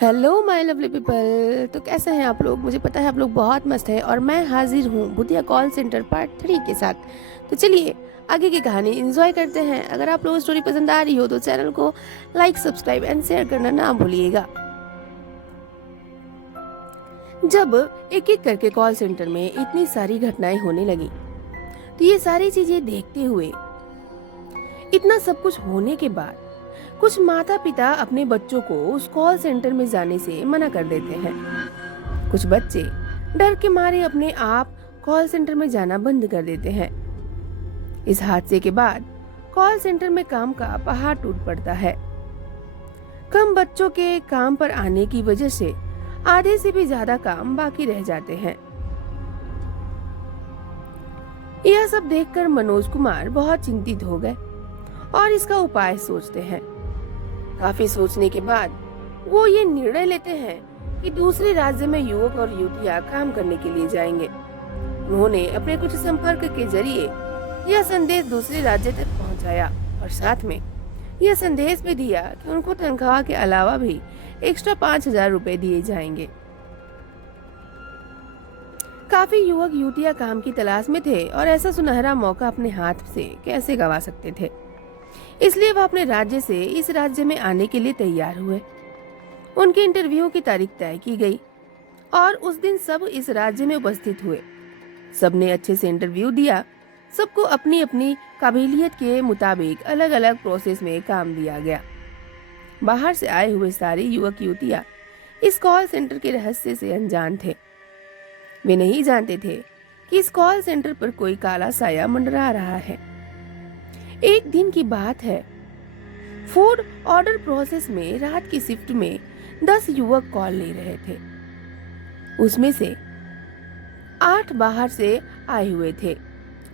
Hello my lovely people. तो कैसे हैं आप लोग? मुझे पता है आप लोग बहुत मस्त हैं और मैं हाजिर हूँ भूतिया कॉल सेंटर पार्ट 3 के साथ। तो चलिए आगे की कहानी एंजॉय करते हैं। अगर आप लोगों को स्टोरी पसंद आ रही हो तो चैनल को लाइक, सब्सक्राइब एंड शेयर करना ना भूलिएगा। जब एक एक करके कॉल सेंटर में इतनी सारी घटनाएं होने लगी तो ये सारी चीजें देखते हुए, इतना सब कुछ होने के बाद, कुछ माता पिता अपने बच्चों को उस कॉल सेंटर में जाने से मना कर देते हैं। कुछ बच्चे डर के मारे अपने आप कॉल सेंटर में जाना बंद कर देते हैं। इस हादसे के बाद कॉल सेंटर में काम का पहाड़ टूट पड़ता है। कम बच्चों के काम पर आने की वजह से आधे से भी ज्यादा काम बाकी रह जाते हैं। यह सब देखकर मनोज कुमार बहुत चिंतित हो गए और इसका उपाय सोचते हैं। काफी सोचने के बाद वो ये निर्णय लेते हैं कि दूसरे राज्य में युवक और युवतियां काम करने के लिए जाएंगे। उन्होंने अपने कुछ संपर्क के जरिए यह संदेश दूसरे राज्य तक पहुंचाया और साथ में यह संदेश भी दिया कि उनको तनख्वाह के अलावा भी एक्स्ट्रा 5,000 रुपए दिए जाएंगे। काफी युवक युवतियां काम की तलाश में थे और ऐसा सुनहरा मौका अपने हाथ से कैसे गवा सकते थे, इसलिए वह अपने राज्य से इस राज्य में आने के लिए तैयार हुए। उनके इंटरव्यू की तारीख तय की गई और उस दिन सब इस राज्य में उपस्थित हुए। सबने अच्छे से इंटरव्यू दिया। सबको अपनी अपनी काबिलियत के मुताबिक अलग अलग प्रोसेस में काम दिया गया। बाहर से आए हुए सारे युवक युवतियां इस कॉल सेंटर के रहस्य से अनजान थे। वे नहीं जानते थे कि इस कॉल सेंटर पर कोई काला साया मंडरा रहा है। एक दिन की बात है, फूड ऑर्डर प्रोसेस में रात की शिफ्ट में 10 युवक कॉल ले रहे थे। उसमें से 8 बाहर से आए हुए थे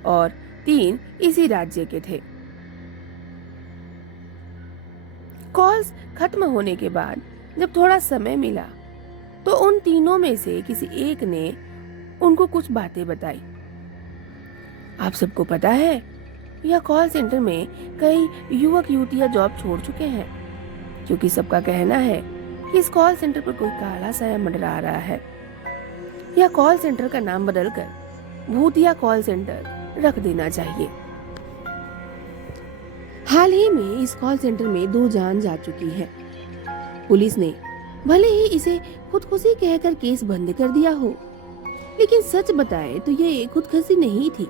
और 3 इसी राज्य के थे। कॉल्स खत्म होने के बाद जब थोड़ा समय मिला तो उन तीनों में से किसी एक ने उनको कुछ बातें बताई। आप सबको पता है, यह कॉल सेंटर में कई युवक युवतियां जॉब छोड़ चुके हैं, क्योंकि सबका कहना है कि इस कॉल सेंटर पर कोई काला साया मंडरा रहा है। यह कॉल सेंटर का नाम बदलकर भूतिया कॉल सेंटर रख देना चाहिए। हाल ही में इस कॉल सेंटर में 2 जान जा चुकी है। पुलिस ने भले ही इसे खुदकुशी कहकर केस बंद कर दिया हो, लेकिन सच बताए तो ये खुदकुशी नहीं थी।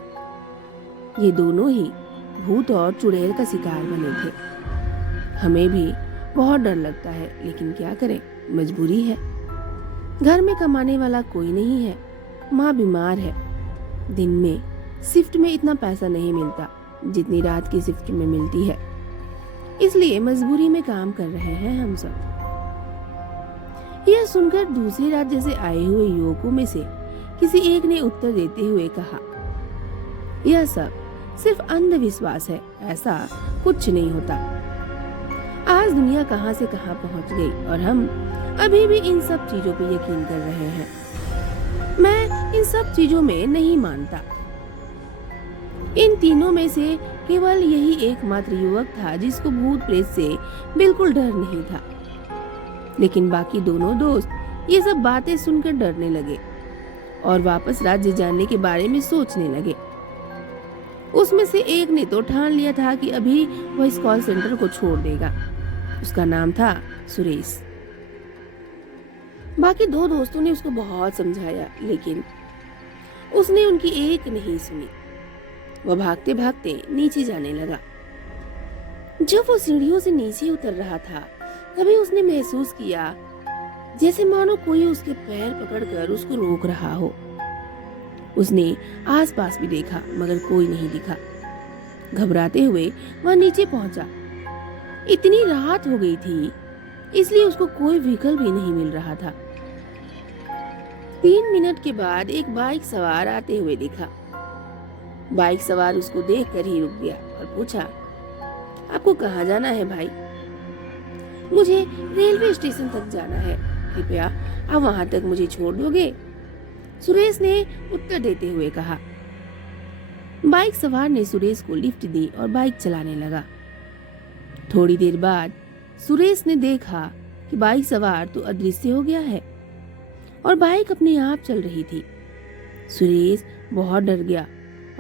ये दोनों ही भूत और चुड़ैल का शिकार बने थे। हमें भी बहुत डर लगता है, लेकिन क्या करें, मजबूरी है। घर में कमाने वाला कोई नहीं है, माँ बीमार है। दिन में शिफ्ट में इतना पैसा नहीं मिलता जितनी रात की शिफ्ट में मिलती है, इसलिए मजबूरी में काम कर रहे हैं हम सब। यह सुनकर दूसरे राज्य से आए हुए युवकों में से किसी एक ने उत्तर देते हुए कहा, यह सब सिर्फ अंधविश्वास है, ऐसा कुछ नहीं होता। आज दुनिया कहां से कहां पहुंच गई और हम अभी भी इन सब चीजों पर यकीन कर रहे हैं। मैं इन सब चीजों में नहीं मानता। इन तीनों में से केवल यही एकमात्र युवक था जिसको भूत प्रेत से बिल्कुल डर नहीं था। लेकिन बाकी दोनों दोस्त ये सब बातें सुनकर डरने लगे और वापस राज्य जाने के बारे में सोचने लगे। उसमें से एक ने तो ठान लिया था कि अभी वह इस कॉल सेंटर को छोड़ देगा। उसका नाम था सुरेश। बाकी 2 दोस्तों ने उसको बहुत समझाया, लेकिन उसने उनकी एक नहीं सुनी। वह भागते भागते नीचे जाने लगा। जब वो सीढ़ियों से नीचे उतर रहा था, तभी उसने महसूस किया जैसे मानो कोई उसके पैर पकड़कर उसको रोक रहा हो। उसने आसपास भी देखा, मगर कोई नहीं दिखा। घबराते हुए वह नीचे पहुंचा। इतनी रात हो गई थी, इसलिए उसको कोई व्हीकल भी नहीं मिल रहा था। 3 मिनट के बाद एक बाइक सवार आते हुए दिखा। बाइक सवार उसको देखकर ही रुक गया और पूछा, आपको कहाँ जाना है भाई? मुझे रेलवे स्टेशन तक जाना है, कृपया आप वहां तक मुझे छोड़ दोगे? सुरेश ने उत्तर देते हुए कहा। बाइक सवार ने सुरेश को लिफ्ट दी और बाइक चलाने लगा। थोड़ी देर बाद सुरेश ने देखा कि बाइक सवार तो अदृश्य हो गया है और बाइक अपने आप चल रही थी। सुरेश बहुत डर गया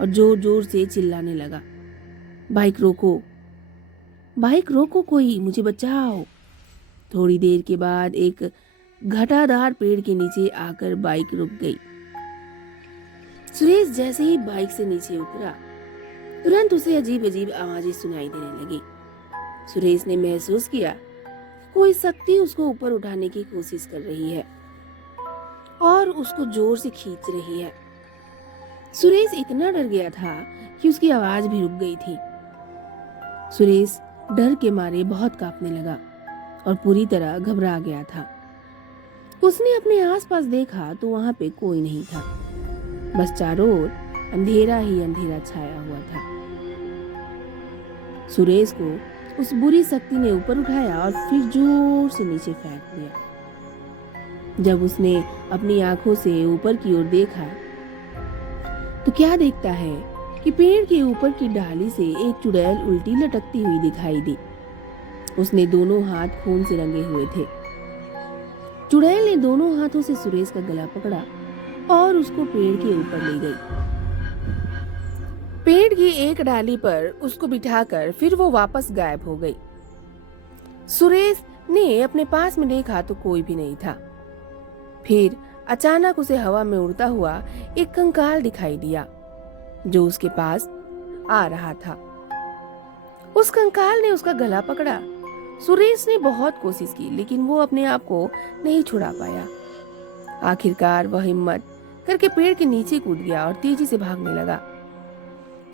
और जोर जोर से चिल्लाने लगा, बाइक रोको, बाइक रोको, कोई मुझे बचाओ। थोड़ी देर के बाद एक घटादार पेड़ के नीचे आकर बाइक रुक गई। सुरेश जैसे ही बाइक से नीचे उतरा, तुरंत उसे अजीब अजीब आवाजें सुनाई देने लगी। सुरेश ने महसूस किया कोई शक्ति उसको ऊपर उठाने की कोशिश कर रही है और उसको जोर से खींच रही है। सुरेश इतना डर गया था कि उसकी आवाज भी रुक गई थी। सुरेश डर के मारे बहुत कांपने लगा और पूरी तरह घबरा गया था। उसने अपने आसपास देखा तो वहां पे कोई नहीं था, बस चारों ओर अंधेरा ही अंधेरा छाया हुआ था। सुरेश को उस बुरी शक्ति ने ऊपर उठाया और फिर जोर से नीचे फेंक दिया। जब उसने अपनी आंखों से ऊपर की ओर देखा तो क्या देखता है कि पेड़ के ऊपर की डाली से एक चुड़ैल उल्टी लटकती हुई दिखाई दी। उसने दोनों हाथ खून से रंगे हुए थे। चुड़ैल ने दोनों हाथों से सुरेश का गला पकड़ा और उसको पेड़ के ऊपर ले गई। पेड़ की एक डाली पर उसको बिठाकर फिर वो वापस गायब हो गई। सुरेश ने अपने पास में देखा तो कोई भी नहीं था। फिर अचानक उसे हवा में उड़ता हुआ एक कंकाल दिखाई दिया जो उसके पास आ रहा था। उस कंकाल ने उसका गला पकड़ा। सुरेश ने बहुत कोशिश की लेकिन वो अपने आप को नहीं छुड़ा पाया। आखिरकार वह हिम्मत करके पेड़ के नीचे कूद गया और तेजी से भागने लगा।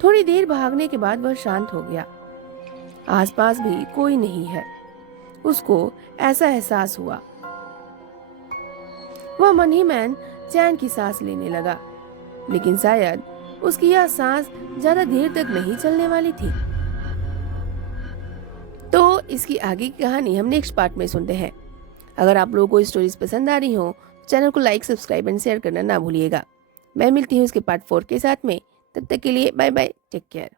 थोड़ी देर भागने के बाद वह शांत हो गया। आसपास भी कोई नहीं है, उसको ऐसा एहसास हुआ। वह मन ही मन चैन की सांस लेने लगा, लेकिन शायद उसकी यह सांस ज्यादा देर तक नहीं चलने वाली थी। तो इसकी आगे की कहानी हम नेक्स्ट पार्ट में सुनते हैं। अगर आप लोगों को स्टोरीज पसंद आ रही हो, चैनल को लाइक, सब्सक्राइब एंड शेयर करना ना भूलिएगा। मैं मिलती हूँ इसके पार्ट 4 के साथ में। तब तक के लिए बाय बाय, टेक केयर।